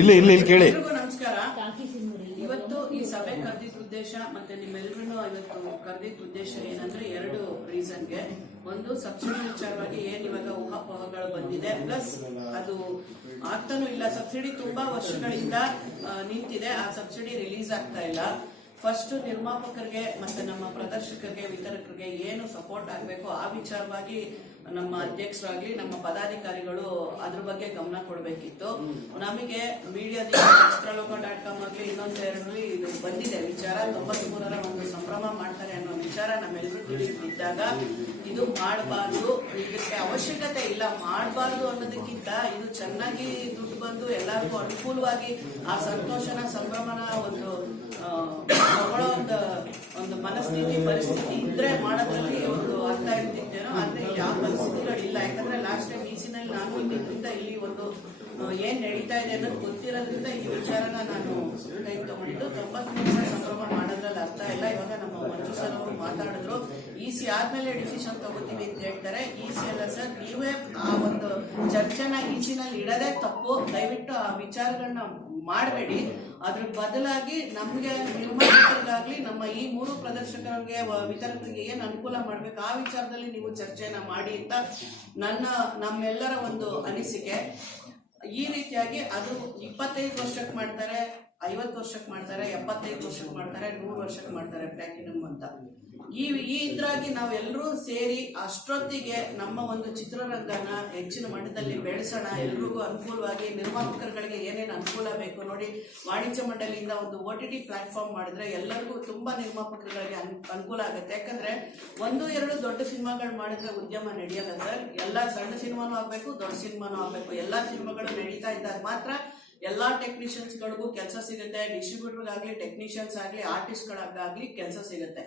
ಇಲ್ಲಿ ಕೇಳಿ. ನಮಸ್ಕಾರ. ಇವತ್ತು ಈ ಸಭೆ ಕರೆದಿದ್ದ ಉದ್ದೇಶ ಮತ್ತೆ ನಿಮ್ಮೆಲ್ಲರೂ ಇವತ್ತು ಕರೆದಿದ್ದ ಉದ್ದೇಶ ಏನಂದ್ರೆ ಎರಡು ರೀಸನ್ಗೆ. ಒಂದು ಸಬ್ಸಿಡಿ ವಿಚಾರವಾಗಿ ಏನ್ ಇವಾಗ ಊಹಾಪೋಹಗಳು ಬಂದಿದೆ, ಪ್ಲಸ್ ಅದು ಆಗ್ತಾನೂ ಇಲ್ಲ. ಸಬ್ಸಿಡಿ ತುಂಬಾ ವರ್ಷಗಳಿಂದ ನಿಂತಿದೆ, ಆ ಸಬ್ಸಿಡಿ ರಿಲೀಸ್ ಆಗ್ತಾ ಇಲ್ಲ. ಫಸ್ಟ್ ನಿರ್ಮಾಪಕರಿಗೆ ಮತ್ತೆ ನಮ್ಮ ಪ್ರದರ್ಶಕರಿಗೆ ವಿತರಕರಿಗೆ ಏನು ಸಪೋರ್ಟ್ ಆಗಬೇಕು ಆ ವಿಚಾರವಾಗಿ ನಮ್ಮ ಅಧ್ಯಕ್ಷರಾಗ್ಲಿ ನಮ್ಮ ಪದಾಧಿಕಾರಿಗಳು ಅದ್ರ ಬಗ್ಗೆ ಗಮನ ಕೊಡಬೇಕಿತ್ತು. ನಮಗೆ ಮೀಡಿಯಾದಿಂದ ಚಿತ್ರಲೋಕ.com ಆಗ್ಲಿ ಇನ್ನೊಂದೆರಡರಲ್ಲಿ ಇದು ಬಂದಿದೆ ವಿಚಾರ. 93ರ ಒಂದು ಸಂಭ್ರಮ ಮಾಡ್ತಾರೆ ಅನ್ನೋ ವಿಚಾರ ನಮ್ಮೆಲ್ಲರೂ ತಿಳಿದಿದ್ದಾಗ ಇದು ಮಾಡಬಾರ್ದು, ಇದಕ್ಕೆ ಅವಶ್ಯಕತೆ ಇಲ್ಲ, ಮಾಡಬಾರ್ದು ಅನ್ನೋದಕ್ಕಿಂತ ಇದು ಚೆನ್ನಾಗಿ ದುಡ್ಡು ಬಂದು ಎಲ್ಲರಿಗೂ ಅನುಕೂಲವಾಗಿ ಆ ಸಂತೋಷನ ಸಂಭ್ರಮನ ಒಂದು ತಗೊಳ್ಳೋ ಒಂದು ಮನಸ್ಥಿತಿ ಪರಿಸ್ಥಿತಿ ಇದ್ರೆ ಮಾಡೋದ್ರಲ್ಲಿ ಒಂದು ಅರ್ಥ ಇರ್ತಿದ್ದೇನೋ. ಆದ್ರೆ ಇಲ್ಲಿ ಯಾವ ಪರಿಸ್ಥಿತಿಗಳಿಲ್ಲ. ಯಾಕಂದ್ರೆ ಲಾಸ್ಟ್ ಟೈಮ್ ಈಸಿನಲ್ಲಿ ನಾನು ಇದ್ದಿದ್ದರಿಂದ ಇಲ್ಲಿ ಒಂದು ಏನ್ ನಡೀತಾ ಇದೆ ಅನ್ನೋದು ಗೊತ್ತಿರೋದ್ರಿಂದ ಈ ವಿಚಾರನ ನಾನು ಕೈ ತಗೊಂಡಿದ್ದು. 93ರ ಸಂಭ್ರಮ ಮಾಡೋದ್ರಲ್ಲಿ ಅರ್ಥ ಇಲ್ಲ. ಇವಾಗ ನಮ್ಮ ಮಂಜು ಸರ್ ಅವರು ಮಾತಾಡಿದ್ರು, ಇಸಿ ಆದ್ಮೇಲೆ ಡಿಸಿಷನ್ ತಗೋತೀವಿ ಅಂತ ಹೇಳ್ತಾರೆ. ಇಸಿ ಅಲ್ಲ ಸರ್, ನೀವೇ ಆ ಒಂದು ಚರ್ಚೆನ ಇಸಿನಲ್ಲಿ ಇಡದೆ ತಪ್ಪು. ದಯವಿಟ್ಟು ಆ ವಿಚಾರಗಳನ್ನ ಮಾಡಬೇಡಿ. ಅದ್ರ ಬದಲಾಗಿ ನಮ್ಗೆ ನಿರ್ಮಾಪಕರಿಗಾಗ್ಲಿ ನಮ್ಮ ಈ 3 ಪ್ರದರ್ಶಕರಿಗೆ ವಿತರಕರಿಗೆ ಏನ್ ಅನುಕೂಲ ಮಾಡ್ಬೇಕು ಆ ವಿಚಾರದಲ್ಲಿ ನೀವು ಚರ್ಚೆನ ಮಾಡಿ ಅಂತ ನಮ್ಮೆಲ್ಲರ ಒಂದು ಅನಿಸಿಕೆ. ಈ ರೀತಿಯಾಗಿ ಅದು 25 ವರ್ಷಕ್ಕೆ ಮಾಡ್ತಾರೆ, 50 ವರ್ಷಕ್ಕೆ ಮಾಡ್ತಾರೆ, 75 ವರ್ಷಕ್ಕೆ ಮಾಡ್ತಾರೆ, 100 ವರ್ಷಕ್ಕೆ ಮಾಡ್ತಾರೆ ಪ್ಲಾಟಿನಮ್ ಅಂತ. ಇದ್ರಾಗಿ ನಾವೆಲ್ಲರೂ ಸೇರಿ ಅಷ್ಟೊತ್ತಿಗೆ ನಮ್ಮ ಒಂದು ಚಿತ್ರರಂಗನ ಹೆಚ್ಚಿನ ಮಟ್ಟದಲ್ಲಿ ಬೆಳೆಸೋಣ. ಎಲ್ರಿಗೂ ಅನುಕೂಲವಾಗಿ ನಿರ್ಮಾಪಕರುಗಳಿಗೆ ಏನೇನು ಅನುಕೂಲ ಬೇಕು ನೋಡಿ. ವಾಣಿಜ್ಯ ಮಂಡಳಿಯಿಂದ ಒಂದು OTT ಪ್ಲಾಟ್ಫಾರ್ಮ್ ಮಾಡಿದ್ರೆ ಎಲ್ಲರಿಗೂ ತುಂಬಾ ನಿರ್ಮಾಪಕರುಗಳಿಗೆ ಅನುಕೂಲ ಆಗುತ್ತೆ. ಯಾಕಂದ್ರೆ 1-2 ದೊಡ್ಡ ಸಿನಿಮಾಗಳು ಮಾಡಿದ್ರೆ ಉದ್ಯಮ ನಡೆಯಲ್ಲ ಸರ್. ಎಲ್ಲ ಸಣ್ಣ ಸಿನಿಮಾನು ಆಗ್ಬೇಕು, ದೊಡ್ಡ ಸಿನಿಮಾನು ಆಗ್ಬೇಕು. ಎಲ್ಲಾ ಸಿನಿಮಾಗಳು ನಡೀತಾ ಇದ್ದಾಗ ಮಾತ್ರ ಎಲ್ಲಾ ಟೆಕ್ನಿಷಿಯನ್ಸ್ಗಳಿಗೂ ಕೆಲಸ ಸಿಗುತ್ತೆ. ಡಿಸ್ಟ್ರಿಬ್ಯೂಟರ್ಗಾಗ್ಲಿ, ಟೆಕ್ನಿಷಿಯನ್ಸ್ ಆಗ್ಲಿ, ಆರ್ಟಿಸ್ಟ್ಗಳಾಗ್ಲಿ ಕೆಲಸ ಸಿಗುತ್ತೆ.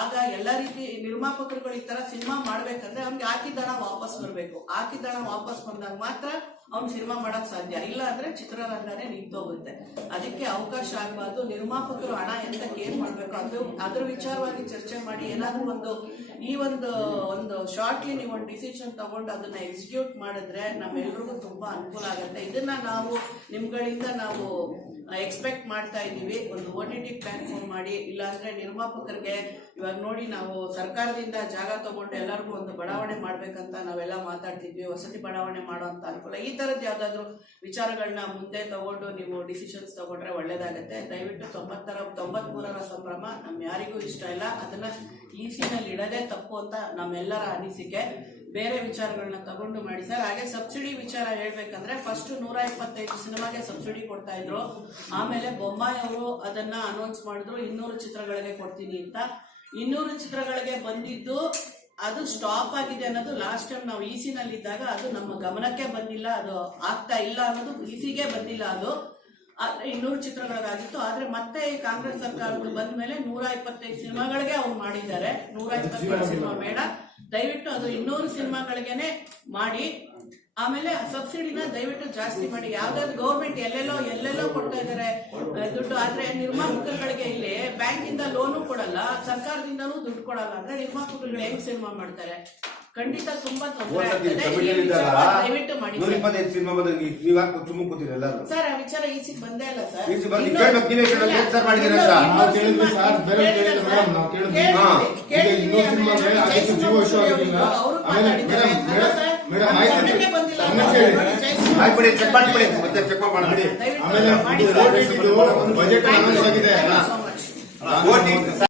ಆಗ ಎಲ್ಲ ರೀತಿ ನಿರ್ಮಾಪಕರುಗಳು ಈ ತರ ಸಿನಿಮಾ ಮಾಡ್ಬೇಕಂದ್ರೆ ಅವ್ನಿಗೆ ಹಾಕಿದ ಹಣ ವಾಪಸ್ ಬರ್ಬೇಕು. ಹಾಕಿದ ಹಣ ವಾಪಸ್ ಬಂದಾಗ ಮಾತ್ರ ಅವ್ನು ಸಿನಿಮಾ ಮಾಡಕ್ ಸಾಧ್ಯ. ಇಲ್ಲ ಅಂದ್ರೆ ಚಿತ್ರರಂಗನೇ ನಿಂತೋಗುತ್ತೆ. ಅದಕ್ಕೆ ಅವಕಾಶ ಆಗಬಾರ್ದು. ನಿರ್ಮಾಪಕರು ಹಣ ಎಂತಕ್ಕೆ ಏನ್ ಮಾಡ್ಬೇಕು ಅದ್ರ ವಿಚಾರವಾಗಿ ಚರ್ಚೆ ಮಾಡಿ ಏನಾದ್ರೂ ಈ ಒಂದು ಶಾರ್ಟ್ಲಿ ನೀವು ಒಂದು ಡಿಸಿಷನ್ ತಗೊಂಡು ಅದನ್ನ ಎಕ್ಸಿಕ್ಯೂಟ್ ಮಾಡಿದ್ರೆ ನಮ್ಮೆಲ್ರಿಗೂ ತುಂಬಾ ಅನುಕೂಲ ಆಗುತ್ತೆ. ಇದನ್ನ ನಾವು ನಿಮ್ಗಳಿಂದ ನಾವು ಎಕ್ಸ್ಪೆಕ್ಟ್ ಮಾಡ್ತಾ ಇದೀವಿ. ಒಂದು OTT ಪ್ಲಾಟ್ಫಾರ್ಮ್ ಮಾಡಿ, ಇಲ್ಲಾಂದ್ರೆ ನಿರ್ಮಾಪಕರಿಗೆ ಇವಾಗ ನೋಡಿ ನಾವು ಸರ್ಕಾರದಿಂದ ಜಾಗ ತಗೊಂಡು ಎಲ್ಲರಿಗೂ ಒಂದು ಬಡಾವಣೆ ಮಾಡ್ಬೇಕಂತ ನಾವೆಲ್ಲ ಮಾತಾಡ್ತಿದ್ವಿ. ವಸತಿ ಬಡಾವಣೆ ಮಾಡುವಂತ ಅನುಕೂಲ. ಈ ತರದ್ ಯಾವ್ದಾದ್ರು ವಿಚಾರಗಳನ್ನ ಮುಂದೆ ತಗೊಂಡು ನೀವು ಡಿಸಿಷನ್ಸ್ ತಗೊಂಡ್ರೆ ಒಳ್ಳೇದಾಗತ್ತೆ. ದಯವಿಟ್ಟು 93ರ ಸಂಭ್ರಮ ನಮ್ ಯಾರಿಗೂ ಇಷ್ಟ ಇಲ್ಲ. ಅದನ್ನ ಇಸಿನಲ್ಲಿ ಇಡದೆ ತಪ್ಪು ಅಂತ ನಮ್ಮೆಲ್ಲರ ಅನಿಸಿಕೆ. ಬೇರೆ ವಿಚಾರಗಳನ್ನ ತಗೊಂಡು ಮಾಡಿ ಸರ್. ಹಾಗೆ ಸಬ್ಸಿಡಿ ವಿಚಾರ ಹೇಳ್ಬೇಕಂದ್ರೆ ಫಸ್ಟ್ 125 ಸಿನಿಮಾಗೆ ಸಬ್ಸಿಡಿ ಕೊಡ್ತಾ ಇದ್ರು. ಆಮೇಲೆ ಬೊಮ್ಮಾಯಿ ಅವರು ಅದನ್ನ ಅನೌನ್ಸ್ ಮಾಡಿದ್ರು 200 ಚಿತ್ರಗಳಿಗೆ ಕೊಡ್ತೀನಿ ಅಂತ. 200 ಚಿತ್ರಗಳಿಗೆ ಬಂದಿದ್ದು ಅದು ಸ್ಟಾಪ್ ಆಗಿದೆ ಅನ್ನೋದು ಲಾಸ್ಟ್ ಟೈಮ್ ನಾವು ಇಸಿನಲ್ಲಿ ಇದ್ದಾಗ ಅದು ನಮ್ಮ ಗಮನಕ್ಕೆ ಬಂದಿಲ್ಲ. ಅದು ಆಗ್ತಾ ಇಲ್ಲ ಅನ್ನೋದು ಇಸಿಗೆ ಬಂದಿಲ್ಲ. ಅದು 200 ಚಿತ್ರಗಳಿಗಾಗಿತ್ತು. ಆದ್ರೆ ಮತ್ತೆ ಈ ಕಾಂಗ್ರೆಸ್ ಸರ್ಕಾರಗಳು ಬಂದ ಮೇಲೆ 125 ಸಿನಿಮಾಗಳಿಗೆ ಅವ್ರು ಮಾಡಿದ್ದಾರೆ. 125 ಸಿನಿಮಾ ಬೇಡ, ದಯವಿಟ್ಟು ಅದು 200 ಸಿನಿಮಾಗಳಿಗೆನೆ ಮಾಡಿ. ಆಮೇಲೆ ಸಬ್ಸಿಡಿನ ದಯವಿಟ್ಟು ಜಾಸ್ತಿ ಮಾಡಿ. ಯಾವ್ದಾದ್ರು ಗೌರ್ಮೆಂಟ್ ಎಲ್ಲೆಲ್ಲೋ ಕೊಡ್ತಾ ಇದಾರೆ ದುಡ್ಡು. ಆದ್ರೆ ನಿರ್ಮಾಪಕರುಗಳಿಗೆ ಇಲ್ಲಿ ಬ್ಯಾಂಕಿಂದ ಲೋನು ಕೊಡಲ್ಲ, ಸರ್ಕಾರದಿಂದನೂ ದುಡ್ಡು ಕೊಡಲ್ಲ. ಅಂದ್ರೆ ನಿರ್ಮಾಪಕರುಗಳು ಹೆಂಗ್ ಸಿನಿಮಾ ಮಾಡ್ತಾರೆ? ಖಂಡಿತ ತುಂಬಾ ತೊಂದರೆ ಆಗ್ತದೆ. ದಯವಿಟ್ಟು ಮಾಡಿ ಸರ್. ಆ ವಿಚಾರ ಈಸಿಗೆ ಬಂದೇ ಇಲ್ಲ ಸರ್. ಬಜೆಟ್ ಅನೌನ್ಸ್ ಆಗಿದೆ.